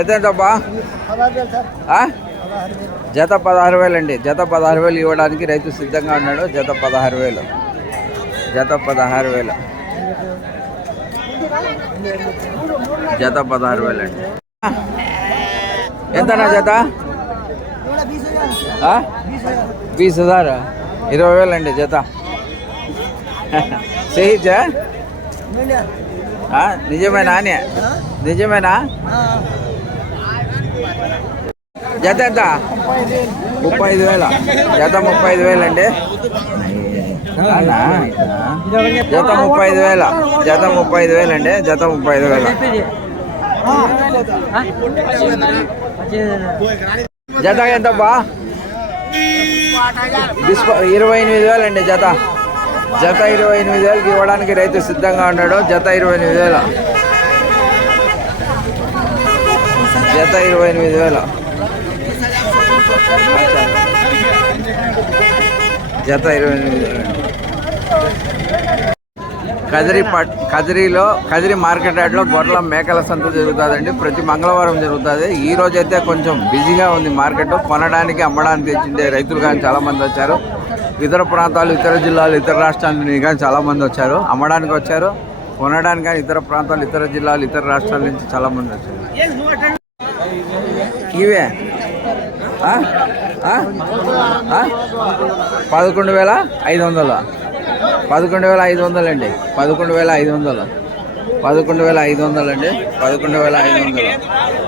ఎంతేంటబ్బా? ఏంటబ్బా జత పదహారు వేలు అండి జత పదహారు వేలు ఇవ్వడానికి రైతు సిద్ధంగా ఉన్నాడు. జత పదహారు వేలు. జత పదహారు వేలు. జత పదహారు వేలు అండి ఎంత జత? బీస్ హజార్? ఇరవై వేలు అండి జత చేయించా నిజమేనా నిజమేనా? జత ఎంత? ముప్పై ఐదు వేల. జత ముప్పై ఐదు వేలు అండి. జత ముప్పై ఐదు వేల. జత ముప్పై ఐదు వేలు అండి. జత ముప్పై ఐదు వేల. జత ఎంతబ్బా? ఇరవై ఎనిమిది వేలు అండి జత. జత ఇరవై ఎనిమిది వేలకి ఇవ్వడానికి రైతు సిద్ధంగా ఉన్నాడు. జత ఇరవై ఎనిమిది వేల. జత ఇరవై ఎనిమిది వేల. జత ఇరవై ఎనిమిది కదిరి పట్ కదిరిలో కదిరి మార్కెట్ యార్డ్లో గొడ్ల మేకల సంత జరుగుతుందండి. ప్రతి మంగళవారం జరుగుతుంది. ఈ రోజు అయితే కొంచెం బిజీగా ఉంది మార్కెట్. కొనడానికి అమ్మడానికి తెచ్చిండే రైతులు కానీ చాలా మంది వచ్చారు. ఇతర ప్రాంతాలు ఇతర జిల్లాలు ఇతర రాష్ట్రాల నుంచి కానీ చాలా మంది వచ్చారు. అమ్మడానికి వచ్చారు. కొనడానికి కానీ ఇతర ప్రాంతాలు ఇతర జిల్లాలు ఇతర రాష్ట్రాల నుంచి చాలా మంది వచ్చారు. ఇవే? పదకొండు వేల ఐదు వందలు? పదకొండు వేల ఐదు వందలు అండి పదకొండు వేల ఐదు వందలు? పదకొండు వేల ఐదు వందలు అండి పదకొండు వేల ఐదు వందలు?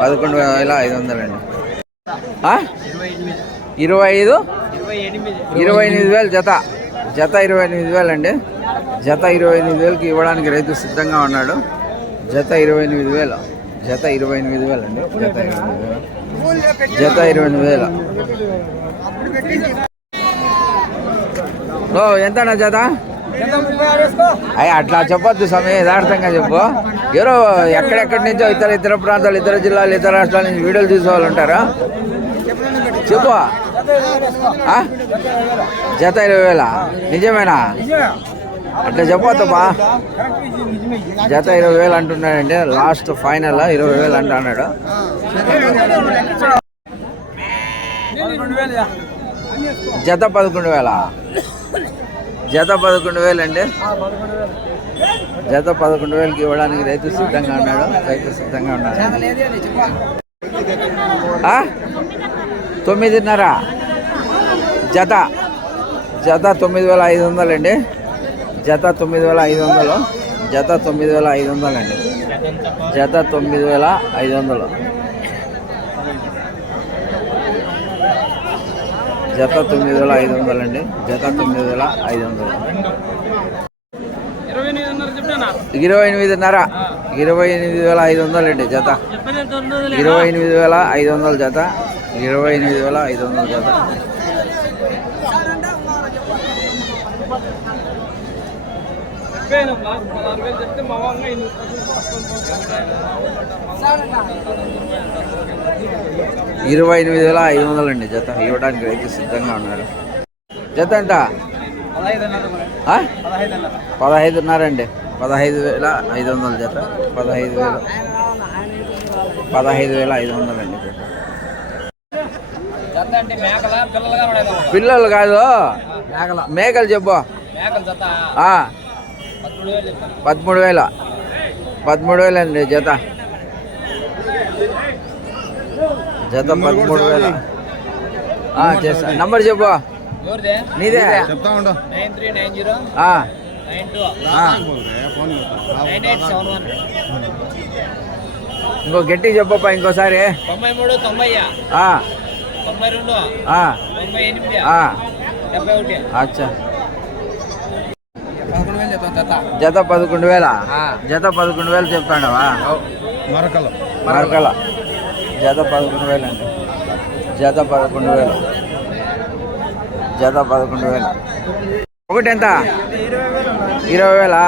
పదకొండు వేల ఐదు వందలు అండి ఇరవై ఐదు? ఇరవై ఎనిమిది వేలు జత. జత ఇరవై ఎనిమిది వేలు అండి జత ఇరవై ఎనిమిది వేలకి ఇవ్వడానికి రైతు సిద్ధంగా ఉన్నాడు. జత ఇరవై ఎనిమిది వేలు. జత ఇరవై ఎనిమిది వేలు అండి జత ఇరవై ఎనిమిది వేలు. జత ఇరవై ఎనిమిది వేలు. ఓ ఎంతనా జత? అయ్యి అట్లా చెప్పొద్దు సమయం యథార్థంగా చెప్పు. ఎవరో ఎక్కడెక్కడి నుంచో ఇతర ఇతర ప్రాంతాలు ఇతర జిల్లాలు ఇతర రాష్ట్రాల నుంచి వీడియోలు తీసుకోవాలి ఉంటారా? చెప్పు. ఆ? జత ఇరవై వేల. నిజమేనా? అట్లా చెప్పొద్దమ్మా జత ఇరవై వేలు అంటున్నాడండి లాస్ట్ ఫైనల్ ఇరవై వేలు అంటున్నాడు జత పదకొండు వేల? జత పదకొండు వేలు అండి జత పదకొండు వేలకి ఇవ్వడానికి రైతు సిద్ధంగా ఉన్నాడు. రైతు సిద్ధంగా ఉన్నాడు. తొమ్మిదిన్నర? జత. జత తొమ్మిది వేల ఐదు వందలు అండి. జత తొమ్మిది వేల ఐదు వందలు జత తొమ్మిది వేల ఐదు వందలు అండి జత తొమ్మిది వేల ఐదు వందలు. జత తొమ్మిది వేల ఐదు వందలు అండి జత తొమ్మిది వేల ఐదు వందలు. ఇరవై ఎనిమిదిన్నర. ఇరవై ఎనిమిది వేల ఐదు వందలు అండి జత ఇరవై ఎనిమిది వేల ఐదు వందల జత. ఇరవై ఎనిమిది వేల ఐదు వందల జత. ఇరవై ఎనిమిది వేల ఐదు వందలు అండి జత. ఇవ్వడానికి రైతు సిద్ధంగా ఉన్నారు. జత ఎంత? ఆ? పదహైదున్నర అండి పదహైదు వేల ఐదు వందల జత. పదహైదు వేలు. పదహైదు వేల ఐదు వందలు అండి జత పిల్లలు కాదు. మేకలు. చెప్పు. పదమూడు వేల. పదమూడు వేలు అండి జత. జత పదమూడు వేల. ఆ, చేస్తా. నంబర్ చెప్పు. నీదే. చెప్తా ఉండు. Nine three nine zero. ఇంకో గట్టి చెప్పప్ప ఇంకోసారి. తొంభై మూడు తొంభై ఆ, తొంభై రెండు. ఆ, తొంభై ఎనిమిది. ఆ, డెబ్బై ఒకటి. అచ్చా. జత. జత పదకొండు వేల. ఆ. జత పదకొండు వేలు చెప్తాడవా? మరకలు. మరకల. జత పదకొండు వేలు అండి. జత పదకొండు వేలు. జత పదకొండు వేలు. ఒకటి ఎంత? ఇరవై వేలా.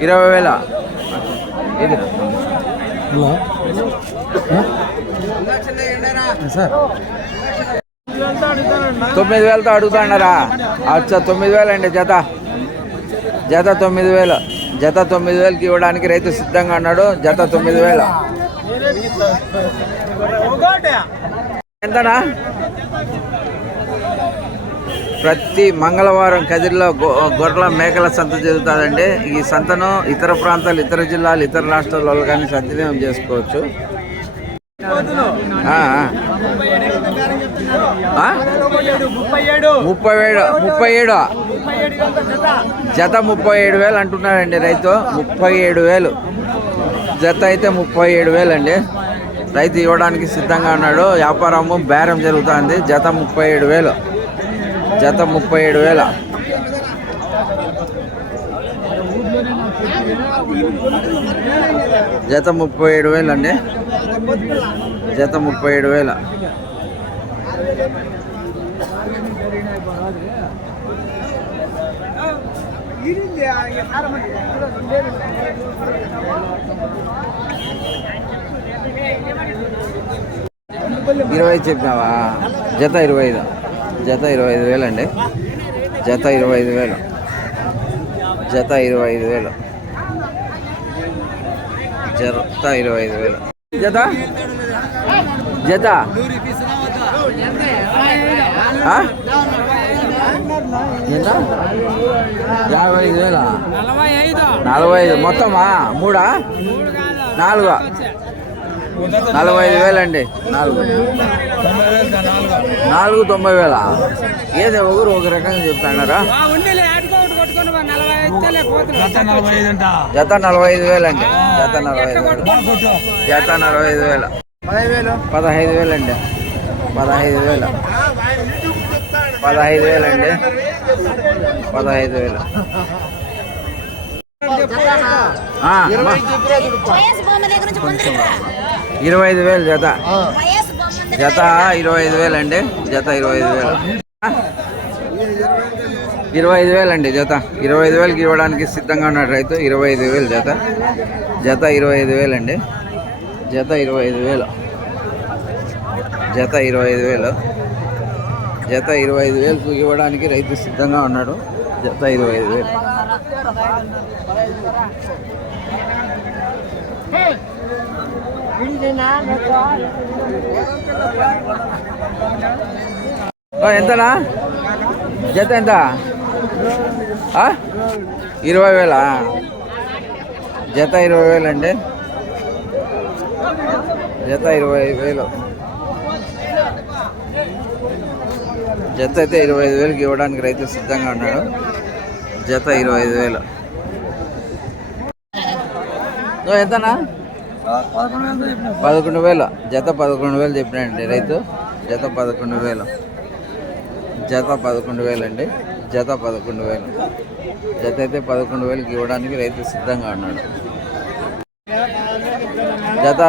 ఇరవై వేల. ఇది. తొమ్మిది వేలతో అడుగుతాడారా? అచ్చా తొమ్మిది వేలు అండి జత. జత తొమ్మిది వేలు. జత తొమ్మిది వేలకి ఇవ్వడానికి రైతు సిద్ధంగా ఉన్నాడు. జత తొమ్మిది వేలు. ఎంతనా? ప్రతి మంగళవారం కదిరిలో గొర్రెల మేకల సంత జరుగుతుందండి. ఈ సంతను ఇతర ప్రాంతాలు ఇతర జిల్లాలు ఇతర రాష్ట్రాల కానీ సద్వినియోగం చేసుకోవచ్చు. ముప్పై ఏడు ముప్పై ఏడు. జత ముప్పై ఏడు వేలు అంటున్నారండి రైతు. ముప్పై ఏడు వేలు. జత అయితే ముప్పై ఏడు వేలు అండి రైతు ఇవ్వడానికి సిద్ధంగా ఉన్నాడు. వ్యాపారము బేరం జరుగుతుంది. జత ముప్పై ఏడు వేలు. జత ముప్పై ఏడు వేల. జత ముప్పై ఏడు వేలు అండి జత ముప్పై ఏడు వేల. ఇరవై చెప్పినావా? జత ఇరవై ఐదు జత ఇరవై ఐదు వేలు అండి. జత ఇరవై ఐదు వేలు. జత ఇరవై ఐదు వేలు. జత ఇరవై ఐదు వేలు. జత? జత? ఎంత యాభై ఐదు వేల? నలభై ఐదు మొత్తమా? మూడా? నాలుగు? నలభై ఐదు వేలండి. నాలుగు. నాలుగు తొంభై వేల ఏదో ఒకరు ఒక రకంగా అంట జత నలభై ఐదు వేలండి. జత నలభై ఐదు వేలు. జత నలభై ఐదు వేల. పదహైదు వేలండి. పదహైదు వేలు. పదహైదు వేలండి. పదహైదు వేలు. నుంచి ముందరికి రా. ఇరవై ఐదు వేలు జత. జత ఇరవై ఐదు వేలు అండి జత ఇరవై ఐదు వేలు. ఇరవై ఐదు వేలు అండి జత. ఇరవై ఐదు వేలకి ఇవ్వడానికి సిద్ధంగా ఉన్నాడు రైతు ఇరవై ఐదు వేలు జత. జత ఇరవై ఐదు వేలు అండి జత ఇరవై ఐదు వేలు. జత ఇరవై ఐదు వేలు. జత ఇరవై ఐదు వేలకు ఇవ్వడానికి రైతు సిద్ధంగా ఉన్నాడు. జత ఇరవై ఐదు వేలు ఎంతనా? జత ఎంత? ఆ? ఇరవై వేలా జత ఇరవై వేలండి జత ఇరవై వేలు జత అయితే ఇరవై ఐదు వేలకి ఇవ్వడానికి రైతు సిద్ధంగా ఉన్నాడు జత ఇరవై ఐదు వేలు. ఎంతనా పదకొండు వేలు. జత పదకొండు వేలు చెప్పినాడండి రైతు. జత పదకొండు వేలు. జత పదకొండు వేలు అండి జత పదకొండు వేలు. జత అయితే పదకొండు వేలకి ఇవ్వడానికి రైతు సిద్ధంగా ఉన్నాడు జత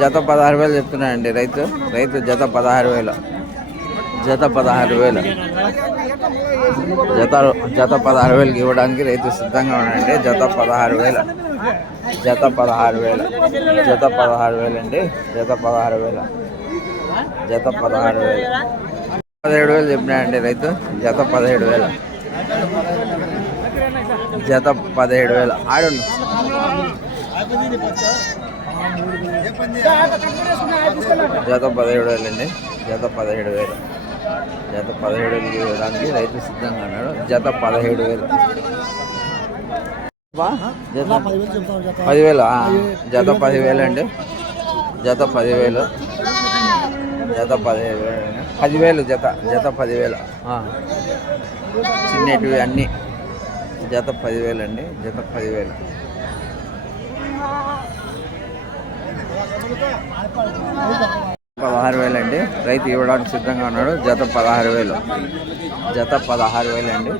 జత పదహారు వేలు చెప్తున్నాడండి రైతు. రైతు జత పదహారు వేలు. జత పదహారు వేలు. జత జత పదహారు వేలకి ఇవ్వడానికి రైతు సిద్ధంగా ఉండండి జత పదహారు వేలు. జత పదహారు వేలు. జత పదహారు వేలు అండి. జత పదహారు వేల. జత పదహారు వేలు. పదిహేడు వేలు చెప్పినాయండి రైతు. జత పదిహేడు వేల. జత పదిహేడు వేల. ఆడు జత పదిహేడు వేలండి జత పదిహేడు వేలు. జత పదిహేడు వేలు ఇవ్వడానికి రైతు సిద్ధంగా ఉన్నాడు. జత పదిహేడు వేలు. పదివేలు జత పదివేలు అండి జత? పదివేలు? జత పదిహేడు వేలు అండి. పదివేలు. జత జత పదివేలు. చిన్నటివి అన్నీ. జత పదివేలు అండి జత పదివేలు. పదహారు వేలు అండి. రైతు ఇవ్వడానికి సిద్ధంగా ఉన్నాడు. జత పదహారు వేలు. జత పదహారు వేలు అండి.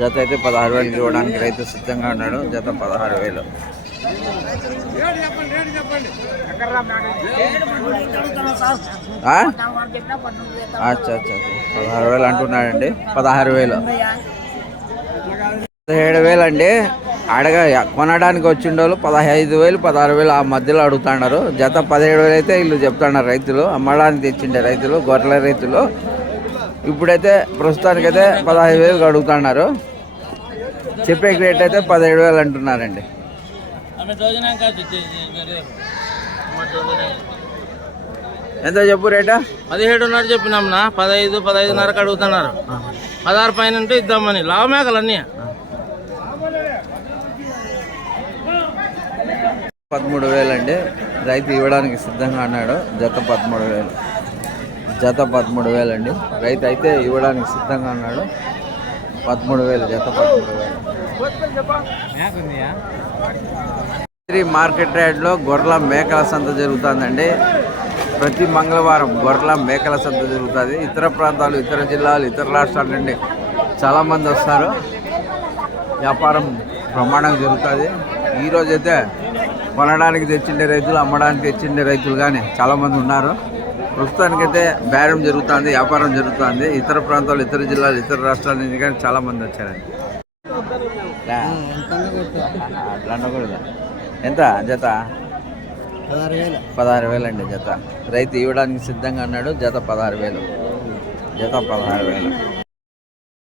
జత అయితే పదహారు వేలు ఇవ్వడానికి రైతు సిద్ధంగా ఉన్నాడు. జత పదహారు వేలు. అచ్చా అచ్చా. పదహారు వేలు అంటున్నాడండి. పదహారు వేలు. పదిహేడు వేలు అండి. అడగ కొనడానికి వచ్చిండోళ్ళు పదహైదు వేలు పదహారు వేలు ఆ మధ్యలో అడుగుతున్నారు జత పదిహేడు వేలు అయితే వీళ్ళు చెప్తున్నారు రైతులు. అమ్మడానికి తెచ్చిండే రైతులు గొర్రెల రైతులు. ఇప్పుడైతే ప్రస్తుతానికైతే పదహైదు వేలు అడుగుతున్నారు చెప్పే రేట్ అయితే పదిహేడు వేలు అంటున్నారండి. ఎంత చెప్పు రేటా? పదిహేడున్నర చెప్పినాంనా పదహైదు పదహైదున్నరకు అడుగుతున్నారు పదహారు పైన ఉంటే ఇద్దామని లావ మేకలు అన్నీ. పదమూడు వేలు అండి. రైతు ఇవ్వడానికి సిద్ధంగా అన్నాడు జత పదమూడు వేలు. జత పదమూడు వేలు అండి. రైతు అయితే ఇవ్వడానికి సిద్ధంగా అన్నాడు పదమూడు వేలు జత పదమూడు వేలు. శ్రీ మార్కెట్ యార్డ్లో గొర్రెల మేకల సంత జరుగుతుందండి. ప్రతి మంగళవారం గొర్రెల మేకల సంత జరుగుతుంది. ఇతర ప్రాంతాలు ఇతర జిల్లాలు ఇతర రాష్ట్రాల నుండి చాలామంది వస్తారు. వ్యాపారం ప్రమాణం జరుగుతుంది. ఈరోజైతే కొనడానికి తెచ్చిండే రైతులు అమ్మడానికి తెచ్చిండే రైతులు కానీ చాలామంది ఉన్నారు. ప్రస్తుతానికైతే బేరం జరుగుతుంది వ్యాపారం జరుగుతుంది. ఇతర ప్రాంతాలు ఇతర జిల్లాలు ఇతర రాష్ట్రాల నుంచి కానీ చాలామంది వచ్చారండి. అట్లా అనకూడదు ఎంత? జత? పదహారు వేలు. అండి జత. రైతు ఇవ్వడానికి సిద్ధంగా అన్నాడు జత పదహారు వేలు. జత పదహారు వేలు.